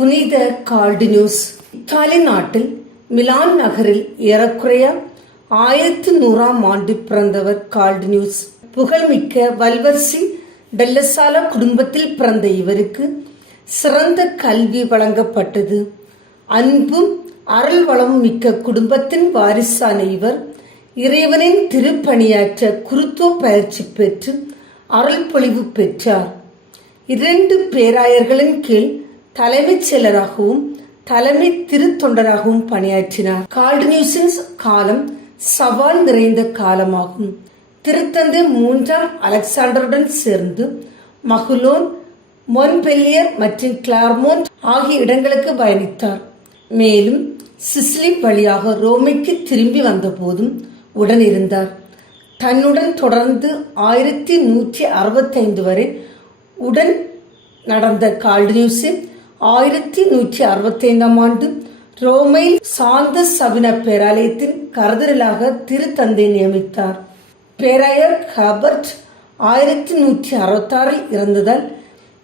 புனித கால்டினியூஸ். இத்தாலி நாட்டில் மிலான் நகரில் ஏறக்குறைய 1100 பிறந்தவர் கால்டினியூஸ். புகழ்மிக்க வல்வர்சி பெல்லசாலா குடும்பத்தில் பிறந்த இவருக்கு சிறந்த கல்வி வழங்கப்பட்டது. அன்பும் அருள் வளமும் மிக்க குடும்பத்தின் வாரிசான இவர் இறைவனின் திருப்பணியாற்ற குருத்துவ பயிற்சி பெற்று அருள் பொழிவு பெற்றார். 2 பேராயர்களின் கீழ் தலைமைச் செயலராகவும் தலைமை திருத்தொண்டராகவும் பணியாற்றினார். கால்டினியூஸின் காலம் சவால் நிறைந்த காலமாகும். திருத்தந்தை 3ஆம் அலெக்சாண்டருடன் சேர்ந்து மகுலோன், மொன்பெல்லியர் மற்றும் கிளார்மோன்ட் ஆகிய இடங்களுக்கு பயணித்தார். மேலும் சிசிலி வழியாக ரோமைக்கு திரும்பி வந்த போதும் உடனிருந்தார். தன்னுடன் தொடர்ந்து 1165 வரை உடன் நடந்த கால்டினியூஸை 1165ஆம் ஆண்டு ரோமையில் சாந்த சபின பேராலயத்தின் கர்தினாலாக திருத்தந்தை நியமித்தார். பேராயர் ஹெர்பர்ட் 1166 இறந்ததால்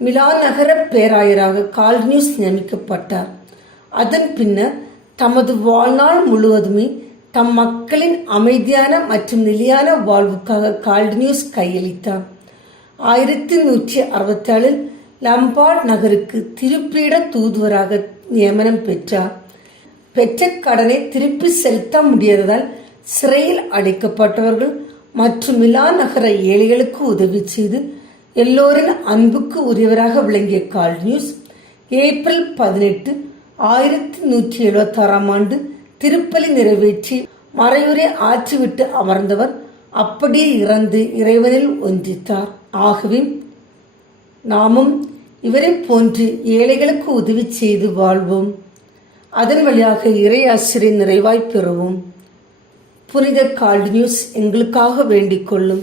மிலான் நகர பேராயராக கால்டினியூஸ் நியமிக்கப்பட்டார். அதன் பின்னர் தமது வாழ்நாள் முழுவதுமே தம் மக்களின் அமைதியான மற்றும் நிலையான வாழ்வுக்காக கால்டினியூஸ் கையளித்தார். 1167 லம்பார்ட் நகருக்கு திருப்பீட தூதுவராக நியமனம் பெற்றார். பெற்ற கடனை திருப்பி செலுத்த முடியாததால் சிறையில் அடைக்கப்பட்டவர்கள் மற்றும் மிலான் நகர ஏழைகளுக்கு உதவி செய்து எல்லோரின் அன்புக்கு உரியவராக விளங்கிய கால்டினியூஸ் ஏப்ரல் 18, 1176ஆம் ஆண்டு திருப்பலி நிறைவேற்றி மறையுரை ஆற்றிவிட்டு அமர்ந்தவர் அப்படியே இறந்து இறைவனில் ஒன்றித்தார். ஆகவே நாமும் இவரை போன்று ஏழைகளுக்கு உதவி செய்து வாழ்வோம். அதன் வழியாக இறை ஆசிரியை நிறைவாய் பெறுவோம். புனித கால்டினியூஸ் எங்களுக்காக வேண்டிக் கொள்ளும்.